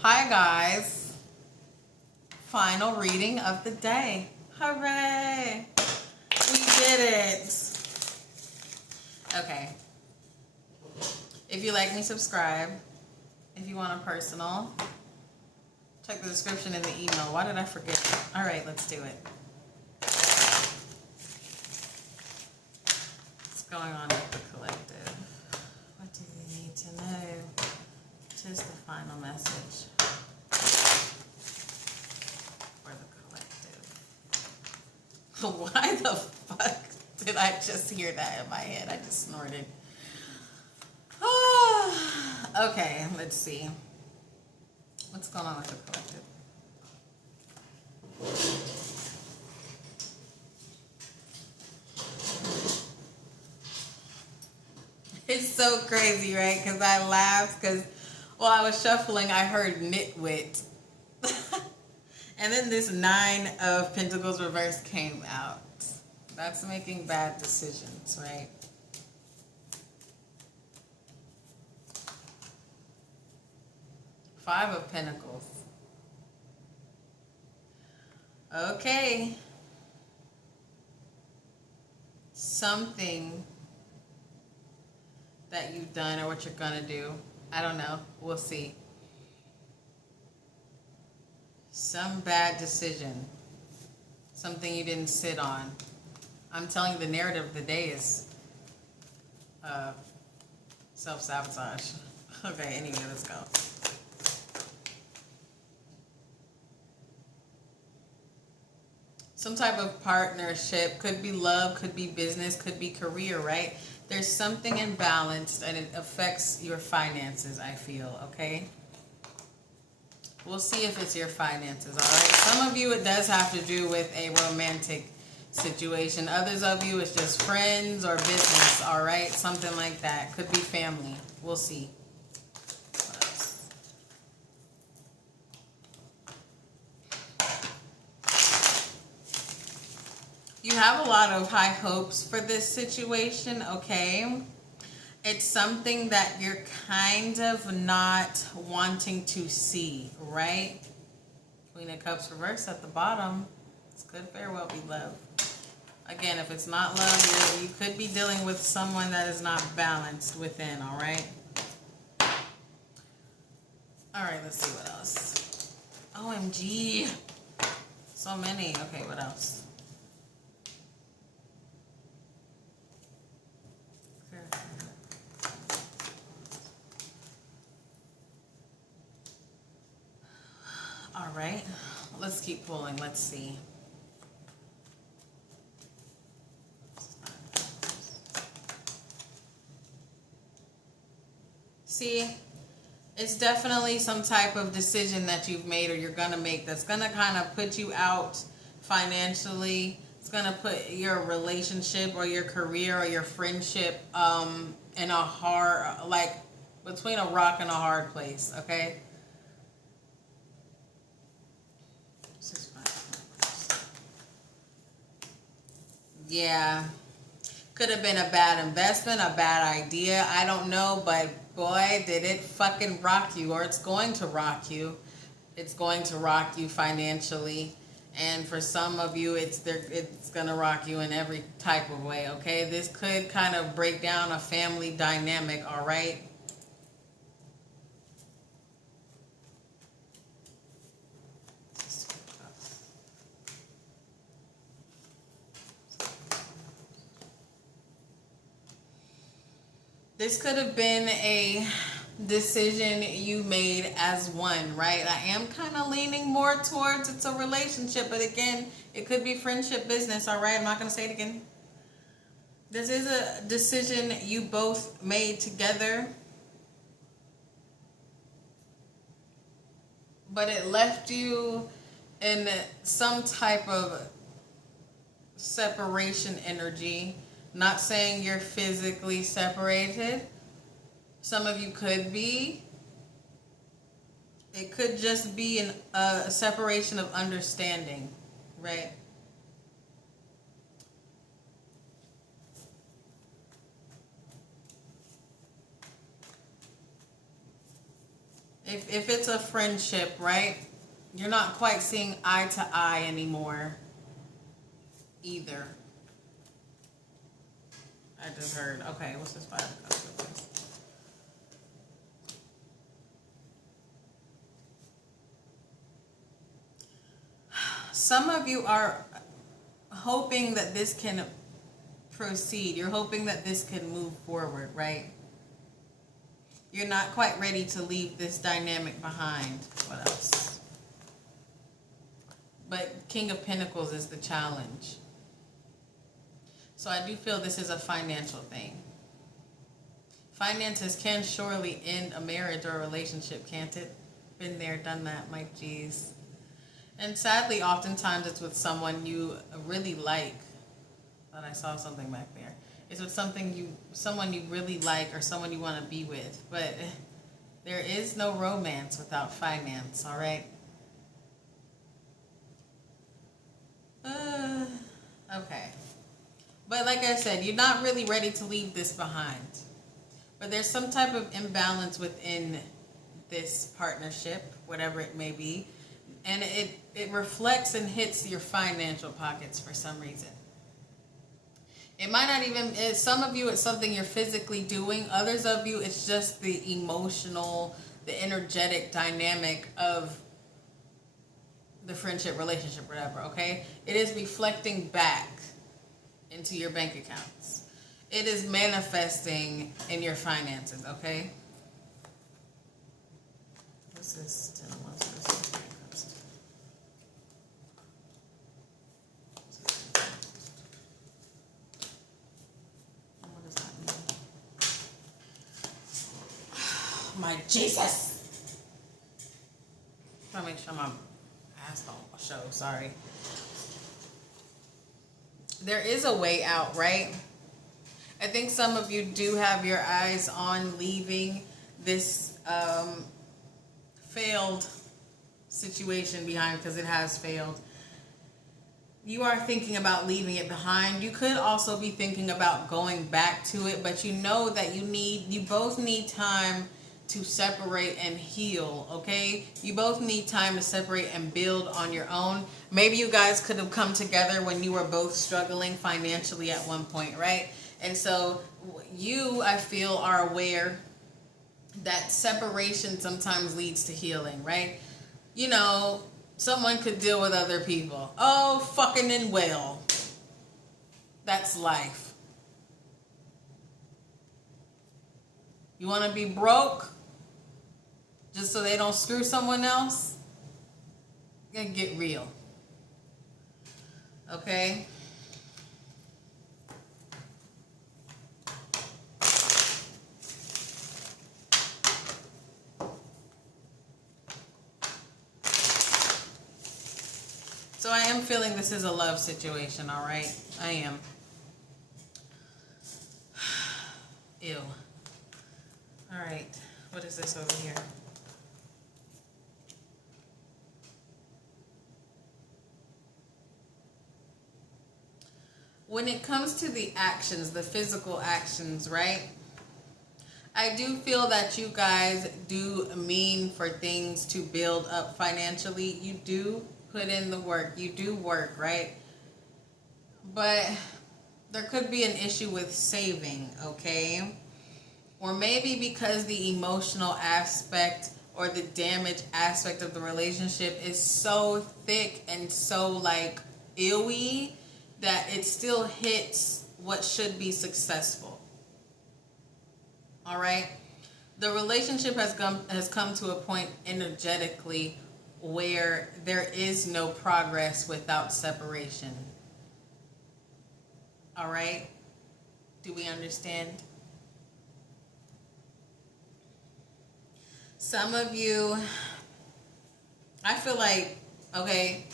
Hi guys, final reading of the day. Hooray! We did it. Okay. If you like me, subscribe. If you want a personal, check the description in the email. Why did I forget? All right, let's do it. What's going on with the collective? What do we need to know? Tis the final message for the collective. Why the fuck did I just hear that in my head? I just snorted. Okay, let's see. What's going on with the collective? It's so crazy, right? Because I laughed because while I was shuffling, I heard nitwit. And then this 9 of Pentacles reverse came out. That's making bad decisions, right? 5 of Pentacles. Okay. Something that you've done or what you're gonna do. I don't know. We'll see. Some bad decision. Something you didn't sit on. I'm telling you, the narrative of the day is self-sabotage. Okay, anyway, let's go. Some type of partnership. Could be love, could be business, could be career, right? There's something imbalanced and it affects your finances, I feel, okay? We'll see if it's your finances, all right? Some of you, it does have to do with a romantic situation. Others of you, it's just friends or business, all right? Something like that. Could be family. We'll see. What else? You have a lot of high hopes for this situation, okay? It's something that you're kind of not wanting to see, right? Queen of Cups reverse at the bottom. It's good, farewell, be love. Again, if it's not love, you could be dealing with someone that is not balanced within, all right? All right, let's see what else. OMG. So many. Okay, what else? All right, let's keep pulling. Let's see. See, it's definitely some type of decision that you've made or you're going to make that's going to kind of put you out financially. It's going to put your relationship or your career or your friendship in a hard, like between a rock and a hard place, okay? Yeah. Could have been a bad investment, a bad idea. I don't know, but boy, did it fucking rock you, or it's going to rock you. It's going to rock you financially. And for some of you, it's going to rock you in every type of way, okay? This could kind of break down a family dynamic, all right? This could have been a decision you made as one, right? I am kind of leaning more towards it's a relationship, but again, it could be friendship, business, all right? I'm not going to say it again. This is a decision you both made together, but it left you in some type of separation energy. Not saying you're physically separated. Some of you could be. It could just be a separation of understanding, right? If it's a friendship, right? You're not quite seeing eye to eye anymore either. I just heard. Okay, what's this 5 of Cups? Some of you are hoping that this can proceed. You're hoping that this can move forward, right? You're not quite ready to leave this dynamic behind. What else? But King of Pentacles is the challenge. So I do feel this is a financial thing. Finances can surely end a marriage or a relationship, can't it? Been there, done that, Mike G's. And sadly, oftentimes it's with someone you really like. But I saw something back there. It's with someone you really like or someone you want to be with. But there is no romance without finance, all right? Okay. But like I said, you're not really ready to leave this behind. But there's some type of imbalance within this partnership, whatever it may be. And it reflects and hits your financial pockets for some reason. It might not even, some of you it's something you're physically doing. Others of you it's just the emotional, the energetic dynamic of the friendship, relationship, whatever, okay? It is reflecting back into your bank accounts. It is manifesting in your finances, okay? What's this? What does that mean? My Jesus! I'm trying to make sure my ass don't show, sorry. There is a way out, right? I think some of you do have your eyes on leaving this failed situation behind, because it has failed. You are thinking about leaving it behind. You could also be thinking about going back to it, but you know that you both need time to separate and heal, okay? You both need time to separate and build on your own. Maybe you guys could have come together when you were both struggling financially at one point, right? And so you, I feel, are aware that separation sometimes leads to healing, right? You know, someone could deal with other people. Oh, fucking and well. That's life. You want to be broke just so they don't screw someone else? You gotta get real. Okay? So I am feeling this is a love situation, all right? I am. Ew. All right. What is this over here? When it comes to the actions, the physical actions, right? I do feel that you guys do mean for things to build up financially. You do put in the work. You do work, right? But there could be an issue with saving, okay? Or maybe because the emotional aspect or the damage aspect of the relationship is so thick and so like illy that it still hits what should be successful. All right? The relationship has come to a point energetically where there is no progress without separation. All right? Do we understand? Some of you, I feel like, okay,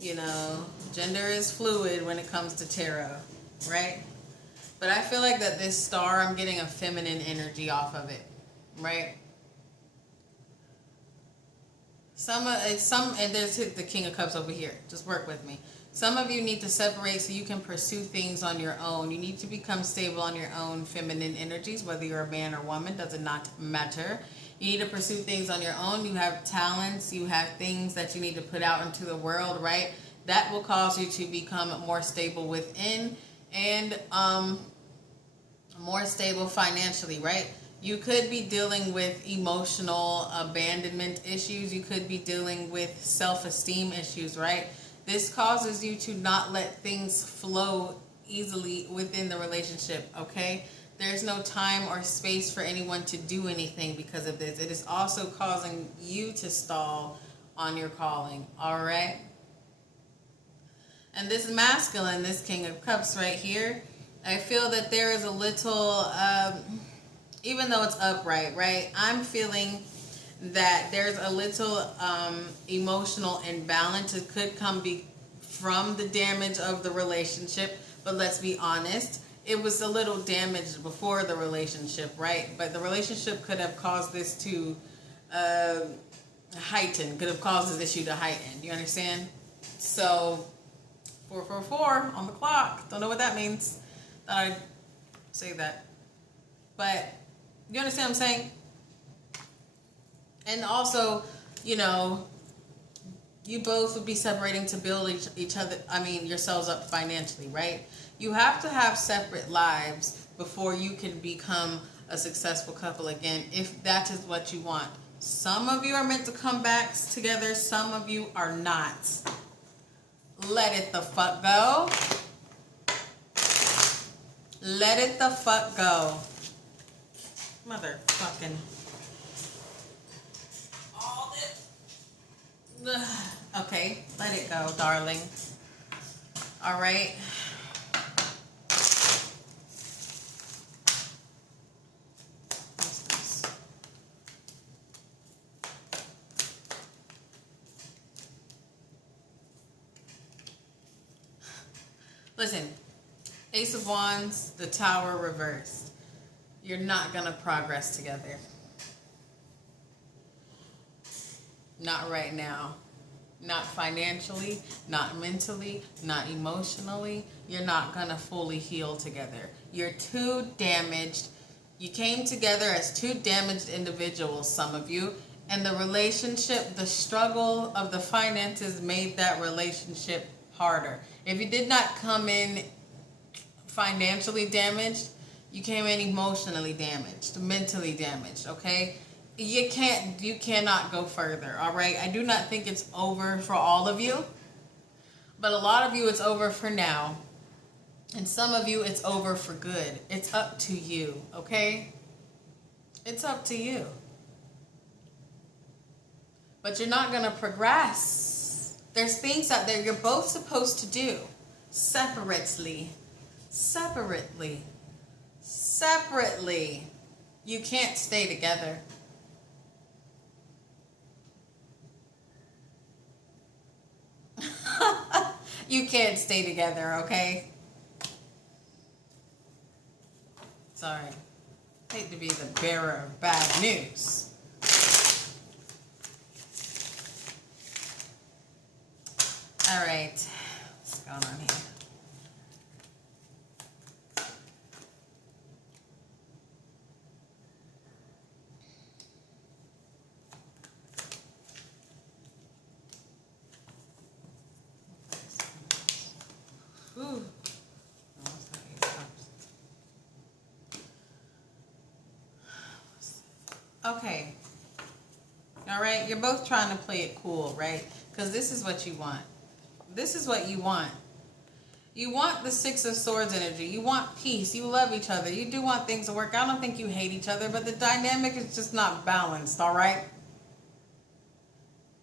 you know, gender is fluid when it comes to tarot, right? But I feel like that this star, I'm getting a feminine energy off of it, right? And there's the King of Cups over here. Just work with me. Some of you need to separate so you can pursue things on your own. You need to become stable on your own feminine energies, whether you're a man or woman, does not matter. You need to pursue things on your own. You have talents. You have things that you need to put out into the world, right? That will cause you to become more stable within and more stable financially, right? You could be dealing with emotional abandonment issues. You could be dealing with self-esteem issues, right? This causes you to not let things flow easily within the relationship, okay? There's no time or space for anyone to do anything because of this. It is also causing you to stall on your calling, all right? And this masculine, this King of Cups right here, I feel that there is a little, even though it's upright, right? I'm feeling that there's a little emotional imbalance. It could come from the damage of the relationship, but let's be honest. It was a little damaged before the relationship, right? But the relationship could have caused this to heighten, could have caused this issue to heighten. You understand? So, 444 on the clock. Don't know what that means. Thought I'd say that. But, you understand what I'm saying? And also, you know, you both would be separating to build each other, yourselves up financially, right? You have to have separate lives before you can become a successful couple again, if that is what you want. Some of you are meant to come back together, some of you are not. Let it the fuck go. Let it the fuck go. Motherfucking. All this. Okay, let it go, darling. All right. Listen, Ace of Wands, the Tower reversed. You're not going to progress together. Not right now. Not financially, not mentally, not emotionally. You're not going to fully heal together. You're too damaged. You came together as two damaged individuals, some of you. And the relationship, the struggle of the finances made that relationship harder. If you did not come in financially damaged, you came in emotionally damaged, mentally damaged, okay? You cannot go further, all right? I do not think it's over for all of you, but a lot of you it's over for now. And some of you it's over for good. It's up to you, okay? It's up to you. But you're not going to progress. There's things out there you're both supposed to do separately. You can't stay together. You can't stay together, okay? Sorry. Hate to be the bearer of bad news. All right. What's going on here? Ooh. Okay. All right. You're both trying to play it cool, right? Because this is what you want. This is what you want. You want the Six of Swords energy. You want peace. You love each other. You do want things to work. I don't think you hate each other, but the dynamic is just not balanced, all right?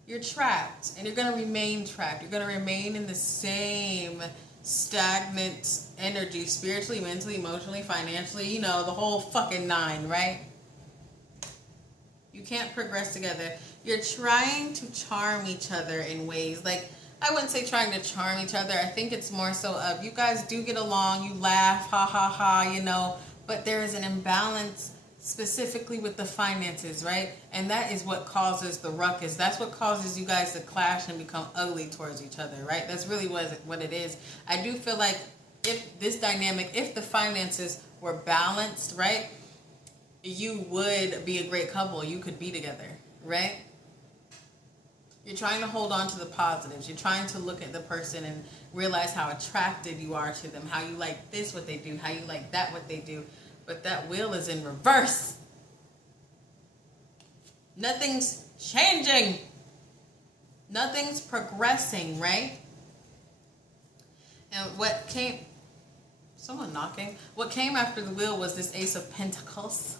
You're trapped, and you're going to remain trapped. You're going to remain in the same stagnant energy, spiritually, mentally, emotionally, financially, you know, the whole fucking nine, right? You can't progress together. You're trying to charm each other in ways, like, I wouldn't say trying to charm each other. I think it's more so of you guys do get along, you laugh, ha ha ha, you know, but there is an imbalance specifically with the finances, right? And that is what causes the ruckus. That's what causes you guys to clash and become ugly towards each other, right? That's really what it is. I do feel like if this dynamic, if the finances were balanced, right? you would be a great couple. You could be together, right? You're trying to hold on to the positives. You're trying to look at the person and realize how attracted you are to them, how you like this, what they do, how you like that, what they do. But that wheel is in reverse. Nothing's changing. Nothing's progressing, right? And what came, someone knocking, what came after the wheel was this Ace of Pentacles.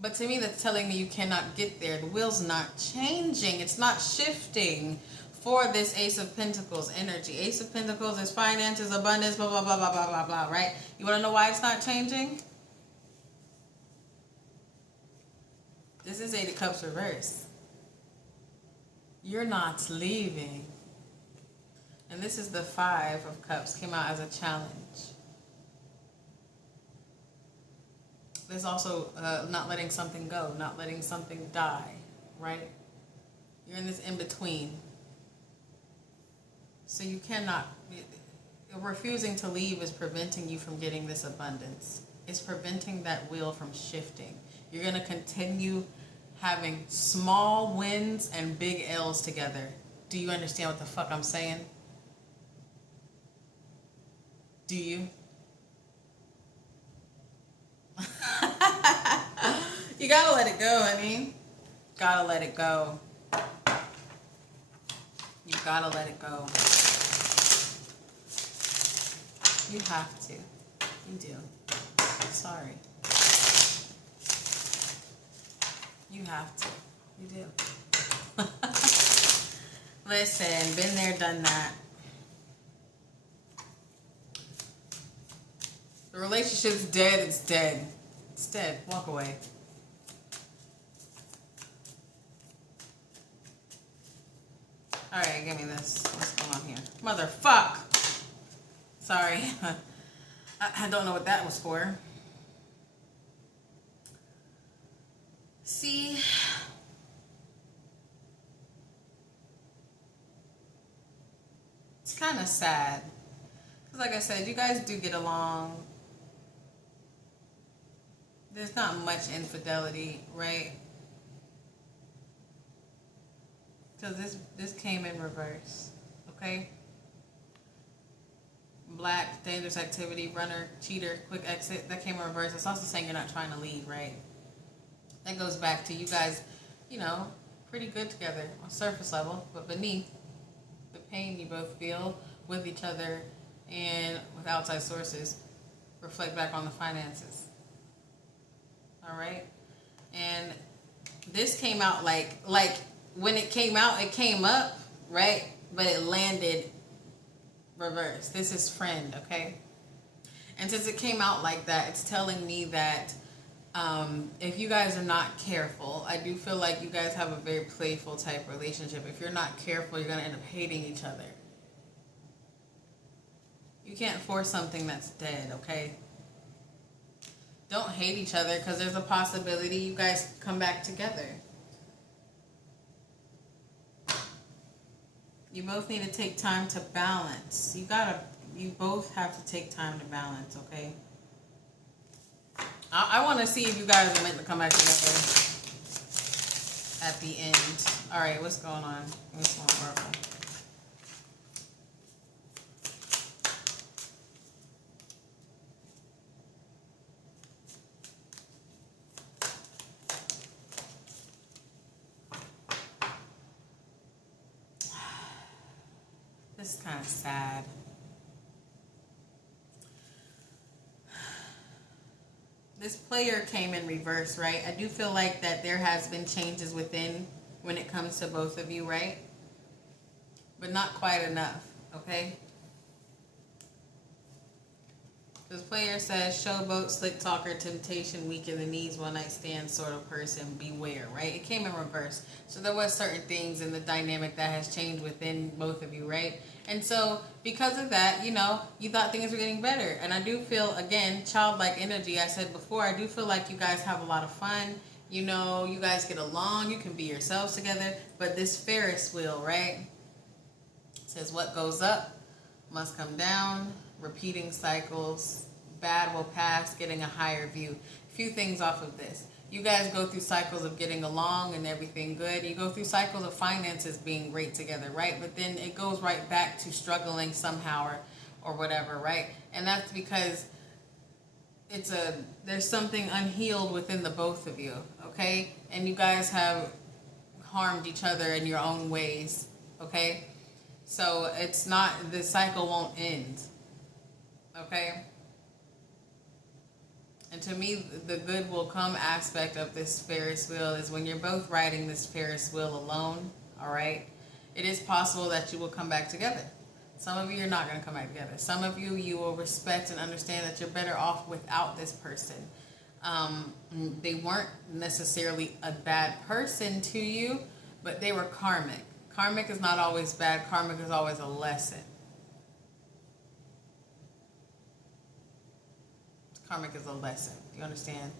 But to me, that's telling me you cannot get there. The wheel's not changing. It's not shifting for this Ace of Pentacles energy. Ace of Pentacles is finances, abundance, blah, blah, blah, blah, blah, blah, blah, right? You want to know why it's not changing? This is Eight of Cups reverse. You're not leaving. And this is the Five of Cups. Came out as a challenge. There's also not letting something go, not letting something die, right? You're in this in-between. So you cannot, refusing to leave is preventing you from getting this abundance. It's preventing that wheel from shifting. You're going to continue having small wins and big L's together. Do you understand what the fuck I'm saying? Do you? You gotta let it go, honey. Gotta let it go. You gotta let it go. You have to. You do. Sorry. You have to. You do. Listen, been there, done that. The relationship's dead, it's dead. It's dead. Walk away. Alright, give me this. What's going on here? Motherfuck! Sorry. I don't know what that was for. See? It's kind of sad. Because like I said, you guys do get along. There's not much infidelity, right? Because this came in reverse, okay? Black, dangerous activity, runner, cheater, quick exit. That came in reverse. It's also saying you're not trying to leave, right? That goes back to you guys, you know, pretty good together on surface level, but beneath, the pain you both feel with each other and with outside sources reflect back on the finances. All right? And this came out like when it came out, it came up, right? But it landed reverse. This is friend, okay? And since it came out like that, it's telling me that if you guys are not careful, I do feel like you guys have a very playful type relationship. If you're not careful, you're going to end up hating each other. You can't force something that's dead, okay? Don't hate each other because there's a possibility you guys come back together. You both need to take time to balance. You both have to take time to balance, okay? I want to see if you guys are meant to come back together at the end. All right, what's going on? What's going on, Oracle? This is kind of sad. This player came in reverse, right? I do feel like that there has been changes within when it comes to both of you, right? But not quite enough, okay? This player says, showboat, slick talker, temptation, weak in the knees, one night stand sort of person, beware, right? It came in reverse. So there was certain things in the dynamic that has changed within both of you, right? And so because of that, you know, you thought things were getting better. And I do feel, again, childlike energy. I said before, I do feel like you guys have a lot of fun. You know, you guys get along. You can be yourselves together. But this Ferris wheel, right? Says what goes up must come down. Repeating cycles, bad will pass, getting a higher view. A few things off of this. You guys go through cycles of getting along and everything good. You go through cycles of finances being great together, right? But then it goes right back to struggling somehow or whatever, right? And that's because there's something unhealed within the both of you, okay? And you guys have harmed each other in your own ways, okay? So it's not, the cycle won't end, okay? And to me, the good will come aspect of this Ferris wheel is when you're both riding this Ferris wheel alone, all right? It is possible that you will come back together. Some of you are not going to come back together. Some of you, you will respect and understand that you're better off without this person. They weren't necessarily a bad person to you, but they were karmic. Karmic is not always bad. Karmic is always a lesson. Karmic is a lesson. Do you understand?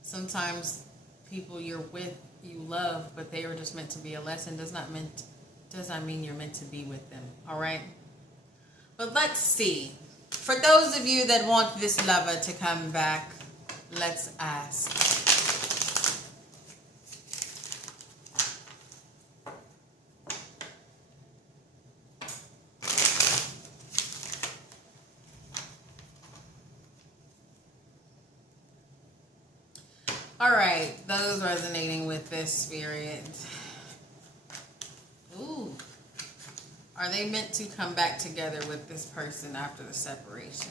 Sometimes people you're with, you love, but they were just meant to be a lesson. Does not mean you're meant to be with them. All right? But let's see. For those of you that want this lover to come back, let's ask. All right, those resonating with this spirit. Ooh. Are they meant to come back together with this person after the separation?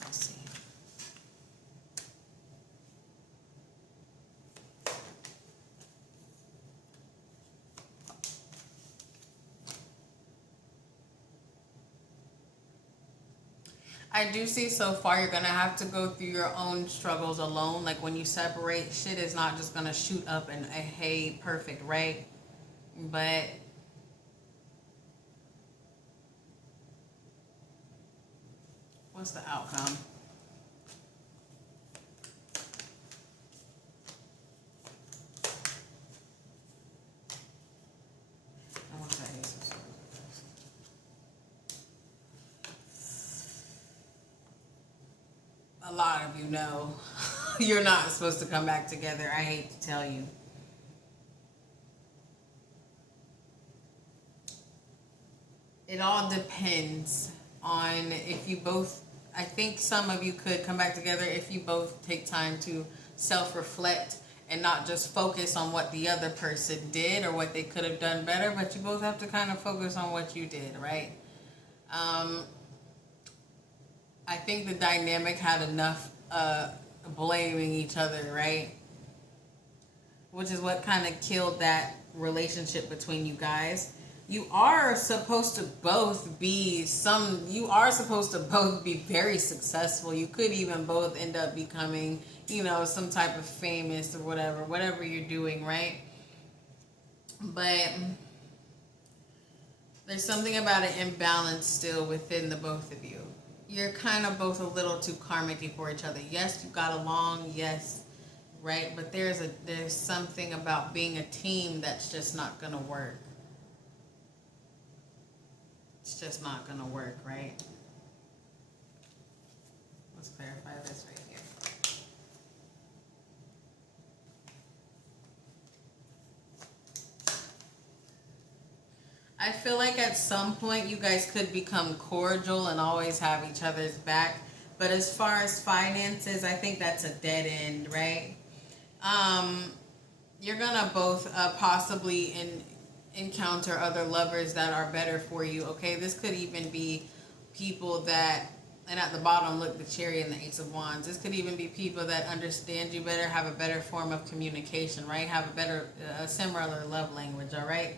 Let's see. I do see so far you're going to have to go through your own struggles alone. Like when you separate, shit is not just going to shoot up and hey, perfect, right? But what's the outcome? I want that Ace of Swords first. A lot of you know you're not supposed to come back together. I hate to tell you. It all depends on if you both, I think some of you could come back together if you both take time to self-reflect and not just focus on what the other person did or what they could have done better, but you both have to kind of focus on what you did, right? I think the dynamic had enough blaming each other, right? Which is what kind of killed that relationship between you guys. You are supposed to both be very successful. You could even both end up becoming, some type of famous or whatever you're doing, right? But there's something about an imbalance still within the both of you. You're kind of both a little too karmic for each other. Yes, you got along, yes, right? But there's something about being a team that's just not gonna work. It's just not gonna work, right? Let's clarify this right here. I feel like at some point you guys could become cordial and always have each other's back. But as far as finances, I think that's a dead end, right? You're gonna both possibly encounter other lovers that are better for you, okay? This could even be people that, and at the bottom, look, the cherry and the Ace of Wands. This could even be people that understand you better, have a better form of communication, right? Have a similar love language, all right?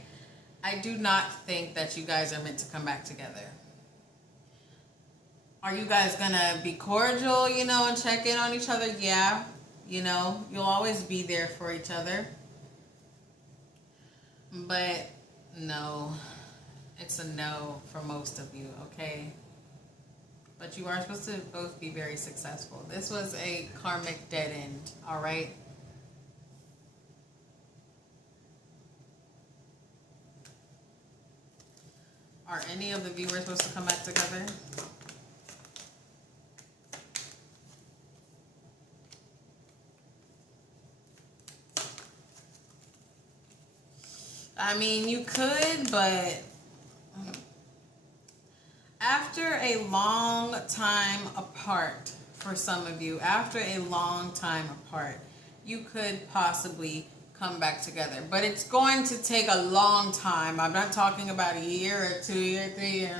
I do not think that you guys are meant to come back together. Are you guys gonna be cordial, and check in on each other? Yeah, you'll always be there for each other. But no, it's a no for most of you, okay? But you are supposed to both be very successful. This was a karmic dead end, all right? Any of the viewers supposed to come back together? I mean, you could, but after a long time apart, for some of you, after a long time apart, you could possibly come back together. But it's going to take a long time. I'm not talking about a year or 2 years, 3 years.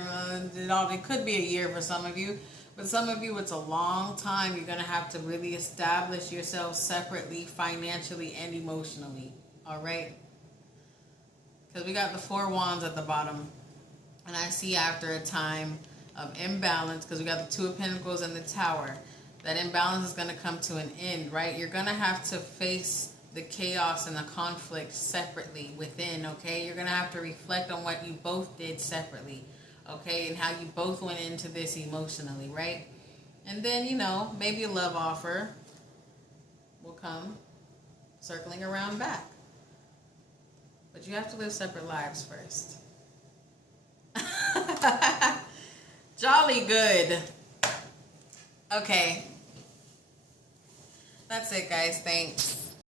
It could be a year for some of you. But some of you, it's a long time. You're going to have to really establish yourself separately, financially, and emotionally. All right? Because we got the 4 wands at the bottom. And I see after a time of imbalance, because we got the 2 of Pentacles and the Tower, that imbalance is going to come to an end, right? You're going to have to face the chaos and the conflict separately within, okay? You're going to have to reflect on what you both did separately, okay? And how you both went into this emotionally, right? And then, you know, maybe a love offer will come circling around back. But you have to live separate lives first. Jolly good. Okay. That's it, guys. Thanks.